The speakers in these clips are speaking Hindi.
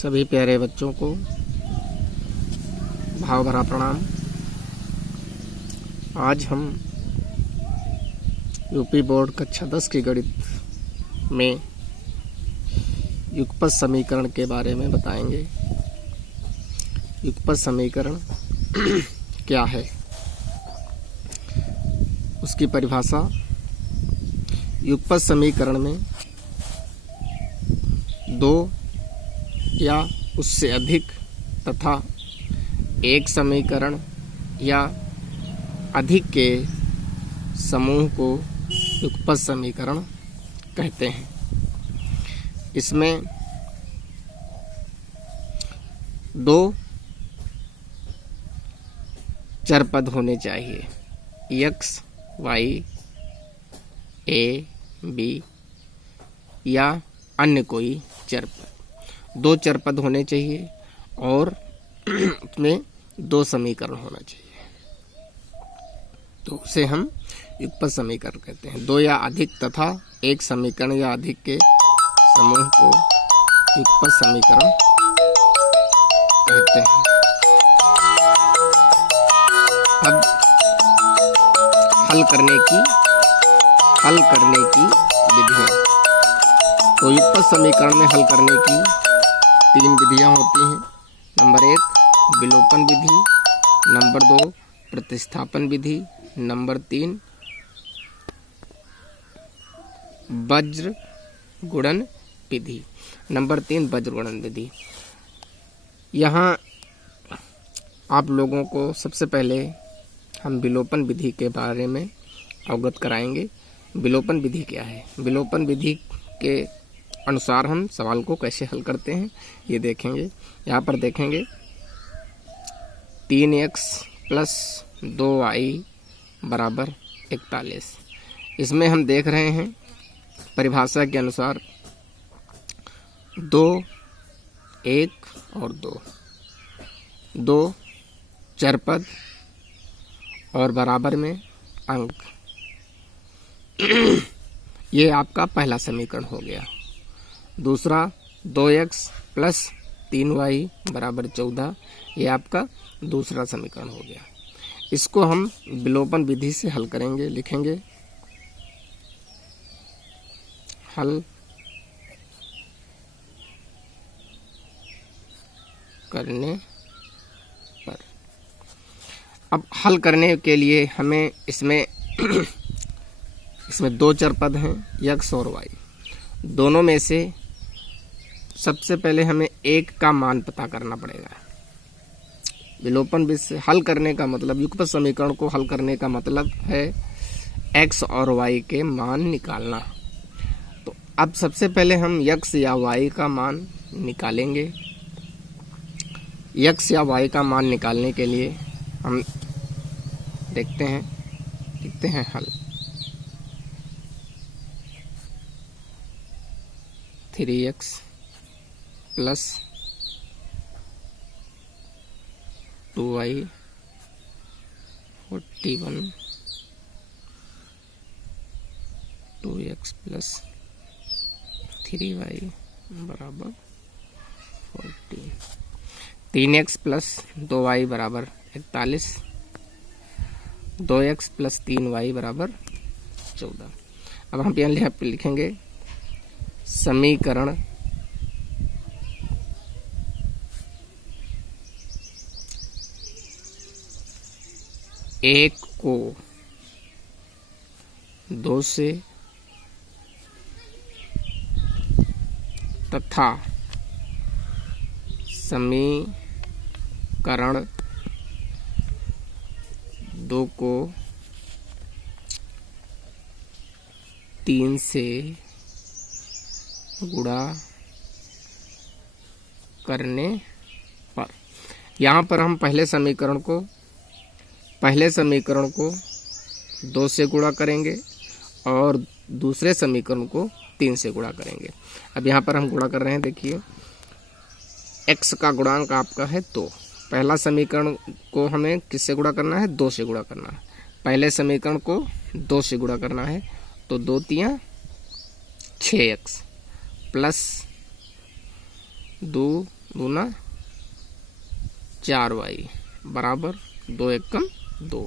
सभी प्यारे बच्चों को भाव भरा प्रणाम। आज हम यूपी बोर्ड कक्षा 10 की गणित में युगपत समीकरण के बारे में बताएंगे। युगपत समीकरण क्या है, उसकी परिभाषा। युगपत समीकरण में दो या उससे अधिक तथा एक समीकरण या अधिक के समूह को युगपत समीकरण कहते हैं। इसमें दो चर पद होने चाहिए, x, y, a, b या अन्य कोई चर पद। दो चर पद होने चाहिए और उसमें दो समीकरण होना चाहिए, तो उसे हम युगपत समीकरण कहते हैं। दो या अधिक तथा एक समीकरण या अधिक के समूह को युगपत समीकरण कहते हैं। अब हल करने की विधियां। तो युगपत समीकरण में हल करने की तीन विधियां होती हैं। नंबर 1 विलोपन विधि, नंबर 2 प्रतिस्थापन विधि, नंबर 3 वज्र गुणन विधि। नंबर 3 वज्र गुणन विधि। यहाँ आप लोगों को सबसे पहले हम विलोपन विधि के बारे में अवगत कराएंगे। विलोपन विधि क्या है, विलोपन विधि के अनुसार हम सवाल को कैसे हल करते हैं ये देखेंगे। यहाँ पर देखेंगे 3x प्लस 2y बराबर 41। इसमें हम देख रहे हैं परिभाषा के अनुसार 2, 1 और 2 चर पद और बराबर में अंक। ये आपका पहला समीकरण हो गया। दूसरा 2x प्लस 3y बराबर 14, ये आपका दूसरा समीकरण हो गया। इसको हम विलोपन विधि से हल करेंगे। लिखेंगे हल करने पर। अब हल करने के लिए हमें इसमें दो चर पद हैं, x और y। दोनों में से सबसे पहले हमें एक का मान पता करना पड़ेगा। विलोपन विधि से हल करने का मतलब, युगपत समीकरण को हल करने का मतलब है x और y के मान निकालना। तो अब सबसे पहले हम x या y का मान निकालेंगे। x या y का मान निकालने के लिए हम लिखते हैं हल। 3x plus 2y 41, 2x plus 3y बराबर 14, 3x प्लस 2y बराबर 41, 2x प्लस 3y बराबर 14। अब हम यहाँ पे लिखेंगे समीकरण एक को 2 से तथा समीकरण 2 को 3 से गुणा करने पर। यहाँ पर हम पहले समीकरण को 2 से गुणा करेंगे और दूसरे समीकरण को 3 से गुणा करेंगे। अब यहाँ पर हम गुणा कर रहे हैं, देखिए x का गुणांक आपका है 2। पहला समीकरण को हमें किससे गुणा करना है, 2 से गुणा करना है। पहले समीकरण को 2 से गुणा करना है, तो 2 तियां 6x प्लस 2 दूना 4y बराबर 2 एकम 2,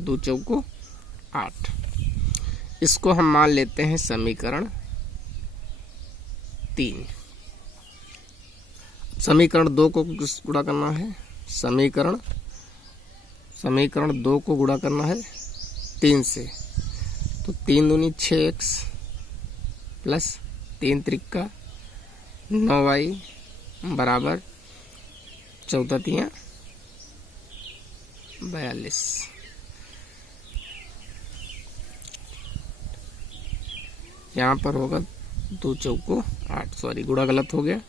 2 चौको 8। इसको हम मान लेते हैं समीकरण 3। समीकरण 2 को गुणा करना है, समीकरण 2 को गुणा करना है 3 से, तो 3 दूनी 6x प्लस 3 त्रिका 9y बराबर 14 तियां 42। यहाँ पर होगा 2 चौको 8, सॉरी गुणा गलत हो गया,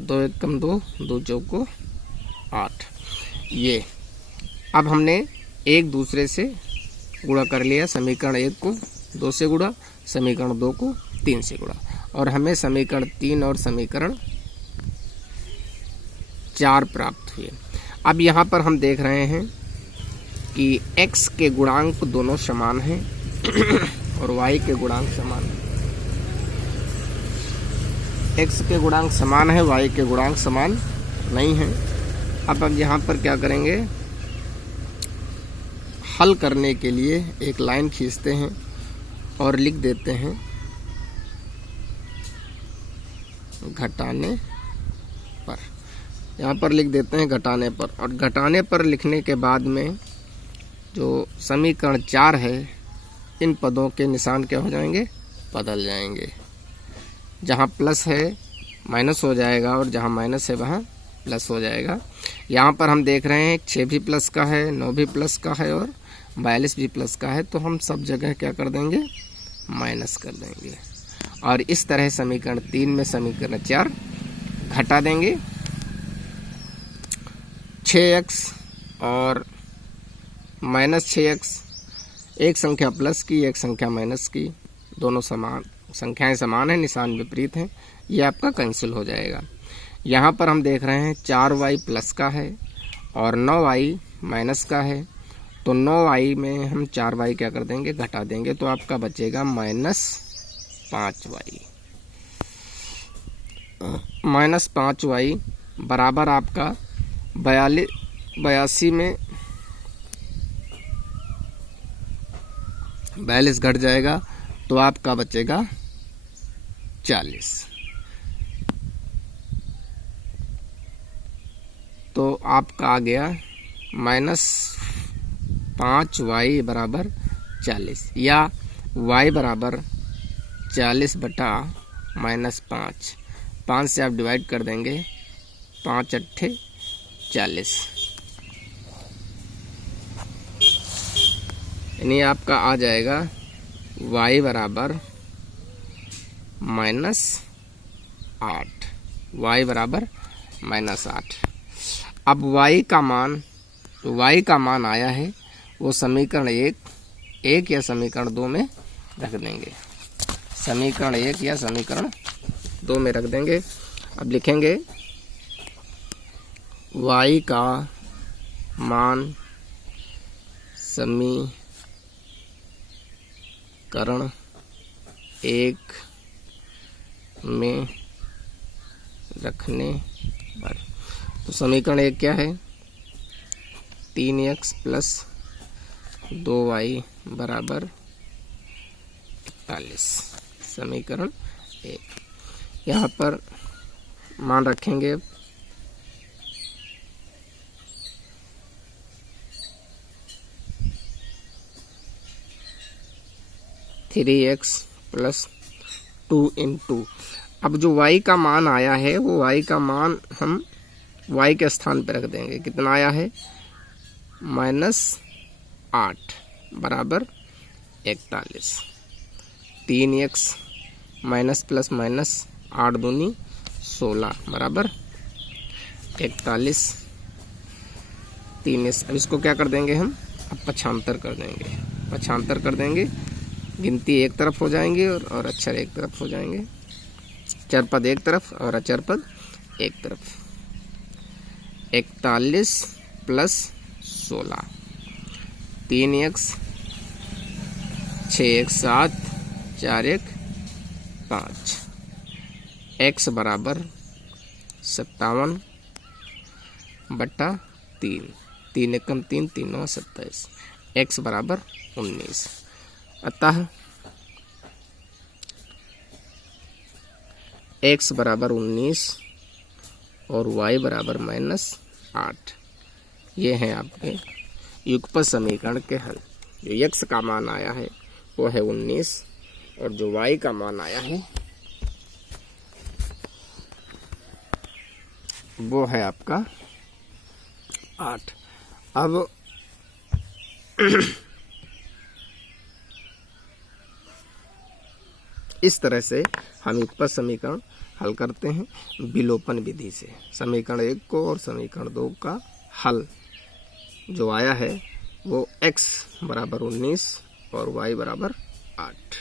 2 एकम 2, 2 चौको 8। ये अब हमने एक दूसरे से गुणा कर लिया, समीकरण 1 को 2 से गुणा, समीकरण 2 को 3 से गुणा, और हमें समीकरण 3 और समीकरण 4 प्राप्त हुए। अब यहाँ पर हम देख रहे हैं कि x के गुणांक दोनों समान हैं और y के गुणांक समान हैं। x के गुणांक समान है, y के गुणांक समान नहीं है। अब हम यहाँ पर क्या करेंगे, हल करने के लिए एक लाइन खींचते हैं और लिख देते हैं घटाने पर। यहाँ पर लिख देते हैं घटाने पर, और घटाने पर लिखने के बाद में जो समीकरण 4 है, इन पदों के निशान क्या हो जाएंगे, बदल जाएंगे। जहाँ प्लस है माइनस हो जाएगा और जहाँ माइनस है वहाँ प्लस हो जाएगा। यहाँ पर हम देख रहे हैं 6 भी प्लस का है, 9 भी प्लस का है और 42 भी प्लस का है, तो हम सब जगह क्या कर देंगे, माइनस कर देंगे। और इस तरह समीकरण 3 में समीकरण 4 घटा देंगे। 6x और माइनस 6x, एक संख्या प्लस की एक संख्या माइनस की, दोनों समान संख्याएं समान हैं, निशान विपरीत हैं, ये आपका कैंसिल हो जाएगा। यहाँ पर हम देख रहे हैं 4y प्लस का है और 9y माइनस का है, तो 9y में हम 4y क्या कर देंगे, घटा देंगे, तो आपका बचेगा -5y। -5y बराबर आपका 82 में 42 घट जाएगा, तो आपका बचेगा 40। तो आपका आ गया -5y बराबर 40, या y बराबर 40 बटा -5। 5 से आप डिवाइड कर देंगे, 5 अट्ठे 40, यानी आपका आ जाएगा y बराबर -8, y बराबर -8। अब y का मान आया है, वो समीकरण 1 या समीकरण 2 में रख देंगे, समीकरण 1 या समीकरण 2 में रख देंगे। अब लिखेंगे y का मान समीकरण 1 में रखने पर, तो समीकरण 1 क्या है, 3x प्लस 2y बराबर 41, समीकरण 1। यहाँ पर मान रखेंगे 3x प्लस 2 × अब जो y का मान आया है, वो y का मान हम y के स्थान पर रख देंगे। कितना आया है, -8 बराबर 41। 3x माइनस प्लस माइनस 8 दूनी 16 बराबर 41। 3s, अब इसको क्या कर देंगे हम, अब पक्षांतर कर देंगे, पक्षांतर कर देंगे, गिनती एक तरफ हो जाएंगी और अक्षर एक तरफ हो जाएंगे, चर पद एक तरफ और अचर पद एक तरफ। 41 plus 16, 3x, 6x 7, 4x 5, x बराबर 57 बटा 3, 3 एकम 3, 3 9 27, x बराबर 19। अतः x बराबर 19 और y बराबर -8, ये हैं आपके युगपत समीकरण के हल। जो x का मान आया है वो है 19 और जो y का मान आया है वो है आपका 8। अब इस तरह से हम युगपत समीकरण हल करते हैं विलोपन विधि से। समीकरण 1 को और समीकरण 2 का हल जो आया है वो x बराबर 19 और y बराबर 8।